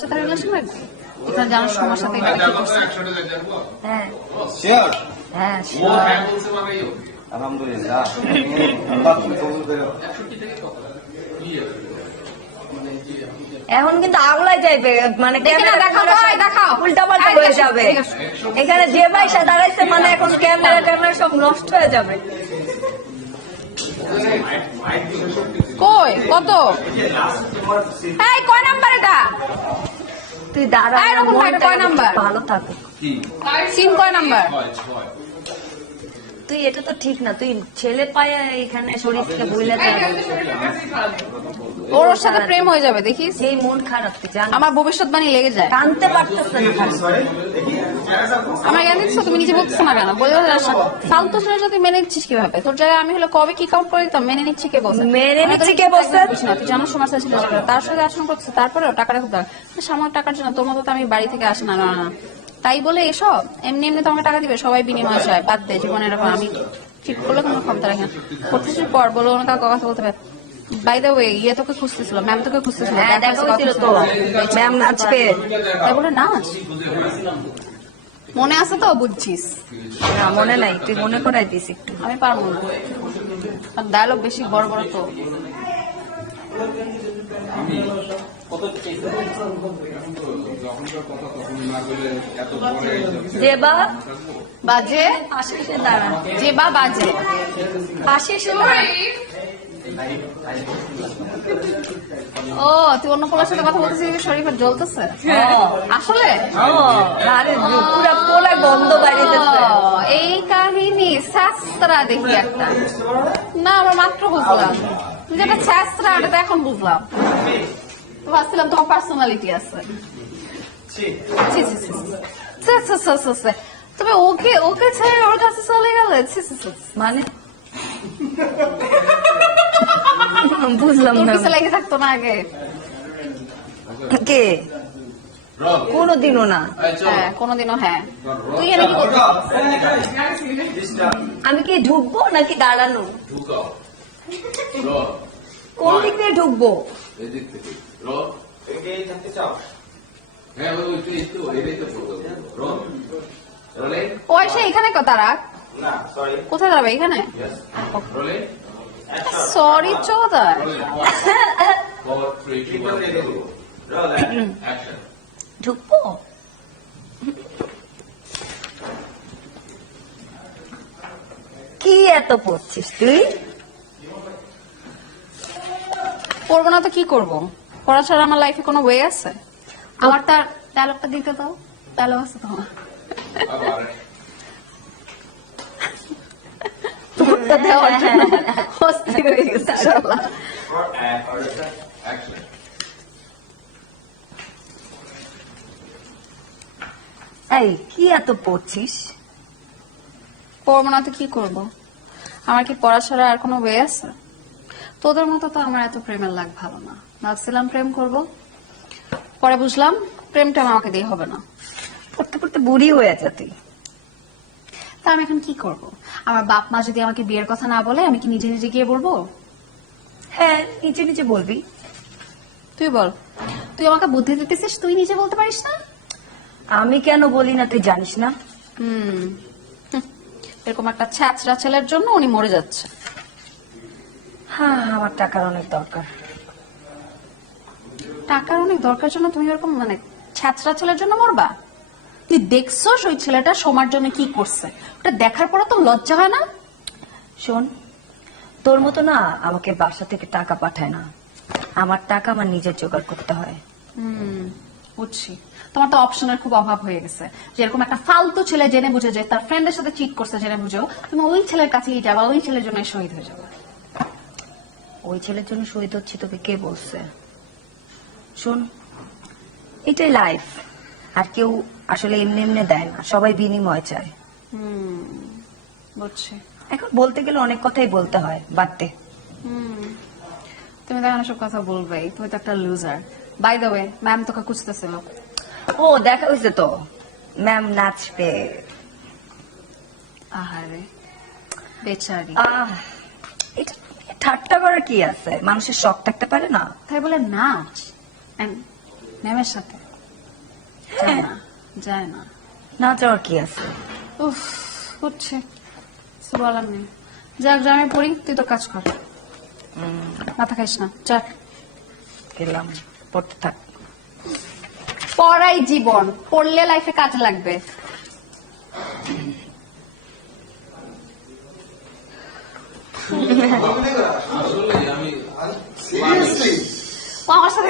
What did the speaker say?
সাথে রিলেশন এখানে জানো তোমার সাথে এখানে কি করছে হ্যাঁ শিওর হ্যাঁ। ও হ্যাঁ বলছে আলহামদুলিল্লাহ। আল্লাহ তুমি কবুল করো এখন কিন্তু আগলাই যাইবে মানে দেখাও উল্টা পাল্টা হয়ে যাবে। এখানে যে পয়সা দাঁড়াইছে মানে এখন ক্যামেরা ট্যামেরা সব নষ্ট হয়ে যাবে। কই? কত? এই কয় নাম্বার এটা? তুই দাঁড়া এই রকম থাকে, কয় নাম্বার? ভালো থাকে। সিম কয় নাম্বার? তুই এটা তো ঠিক না তুই ছেলে পায়ে এখানে শরীর থেকে বইলে তো ওর ওর সাথে প্রেম হয়ে যাবে দেখিস? সেই মন খারাপ তুই জান আমার ভবিষ্যৎবাণী লেগে যায়। কানতে পারতেছে না। আমার জ্ঞান দিচ্ছ তুমি নিজে বলতেছো না কেন? বলে ফালতু ছেলে যদি মেনে নিচ্ছিস কীভাবে? তোর জায়গায় আমি হলে কবে কি কাউন্ট করে দিতাম? মেনে নিচ্ছি কে বলছে? মেনে নিচ্ছি কে বলছে? না, তুই জানো সমাজ ছিল তার সাথে আচরণ করছে তারপরেও টাকাটা খুব দরকার সামান্য টাকার জন্য তোর মতো তো আমি বাড়ি থেকে আসি না না না। তাই বলে এসব? এমনি এমনি তো আমাকে টাকা দিবে সবাই বিনিময় চায় বাদ দে জীবনে এরকম আমি ঠিক করলে কোনো ক্ষমতা রাখি না। করতেছি পর বলো ওনাকে কথা বলতে পারে। বাই দ্য ওয়ে ইয়ে তোকে খুঁজতেছিল ম্যাম তোকে খুঁজতেছিল। ম্যাম নাচবে। তাই বলে নাচ? মনে আছে তো বুঝছিস? না মনে নাই। তুই মনে করাই দিস একটু। আমি পারব না। আর ডায়লগ বেশি বড় বড় তো। যখনকার কথা তখন না বলে এত পরে যে বা বাজে? পাশে এসে দাঁড়া। যে বাজে? পাশে এসে দাঁড়া। ও তুই অন্য পোলার সাথে কথা বলতেছিস শরীফের জ্বলতেছে? আসলে? ও আরে পুরা পোলা গন্ধ বাড়িতেছে। ও, এই কাহিনী শাস্ত্রা দেখি একটা। না আমরা মাত্র বুঝলাম। তুই যেটা শাস্ত্রা ওটা তো এখন বুঝলাম। ভাবছিলাম তোমার পার্সোনালিটি আছে। তুমি ওকে ওকে ছেড়ে ওর কাছে চলে গেলে। মানে? বুঝলাম না। পিছে লেগে থাকতো না আগে। কে? কোনোদিনও না। হ্যাঁ কোনোদিনও হ্যাঁ। তুই এনে কি আমি কি ঢুকবো নাকি দাঁড়ানো? কোন দিক দিয়ে ঢুকবো? চাও হ্যাঁ ও এসে এখানে কথা রাখ কোথায় যাবে এখানে? রোল অ্যাকশন ঢুকবো কি এত পড়ছিস তুই? করব না তো কি করব? পড়া ছাড়া আমার লাইফে কোনো ওয়ে আছে? আমার তার ডায়লগটা দিতে দাও। ডায়লগ আছে তোমার। তোরটা দেওয়ার জন্য অস্থির হয়ে গেছে এই কি এত পড়ছিস? পড়ব না তো কি করব? আমার কি পড়া ছাড়া আর কোনো ওয়ে আছে? তোদের মতো তো আমার এত প্রেমের লাগ ভালো না। ভাবছিলাম প্রেম করব। পরে বুঝলাম প্রেমটা আমাকে দিয়ে হবে না। পড়তে পড়তে বুড়ি হয়ে যা তুই। তা আমি এখন কি করব? আমার বাপ মা যদি আমাকে বিয়ের কথা না বলে আমি কি নিজে নিজে গিয়ে বলব? হ্যাঁ নিচে নিচে বলবি। তুই বল। তুই আমাকে বুদ্ধি দিতেছিস তুই নিজে বলতে পারিস না? আমি কেন বলি না তুই জানিস না? হুম। হুম। এরকম একটা ছ্যাচরা ছেলের জন্য উনি মরে যাচ্ছে। হ্যাঁ আমার টাকার অনেক দরকার। টাকার অনেক দরকার জন্য তুমি এরকম মানে ছ্যাচরা ছেলের জন্য মরবা? তুই দেখছ ওই ছেলেটা সোমার জন্য কি করছে? ওটা দেখার পরে তো লজ্জা হয় না? শোন তোর মতো না আমাকে বাসা থেকে টাকা পাঠায় না। আমার টাকা আমার নিজের জোগাড় করতে হয়। হুম বুঝছি। তোমার তো অপশনের খুব অভাব হয়ে গেছে। যে এরকম একটা ফালতু ছেলে জেনে বুঝে যে তার ফ্রেন্ডের সাথে চিট করছে জেনে বুঝেও তুমি ওই ছেলের কাছেই যাবা ওই ছেলের জন্য শহীদ হয়ে যাবা। ওই ছেলের জন্য শহীদ হচ্ছি তোকে কে বলছে? শোন এটাই লাইফ আর কেউ আসলে এমনি এমনি দেয় না সবাই বিনিময় চায়। হুম বুঝছি। এখন বলতে গেলে অনেক কথাই বলতে হয় হুম তুমি তো সব কথা বলবেই তুমি তো একটা loser by the way ma'am তোকে খুঁজতেছিল। ও দেখা হয়েছে তো। ম্যাম নাচবে। আহারে বেচারি। আহ এটা ঠাট্টা করার কি আছে? মানুষের শখ থাকতে পারে না। তাই বলে নাচ। ম্যামের সাথে? যায় না যায় না না যাওয়ার কি আছে উফ হচ্ছে। কিছু বলার নেই। যাক জামে পড়ি তুই তো কাজ কর। মাথা খাইস না গেলাম পড়তে থাক। পড়াই জীবন পড়লে লাইফে কাজে লাগবে। আমার সাথে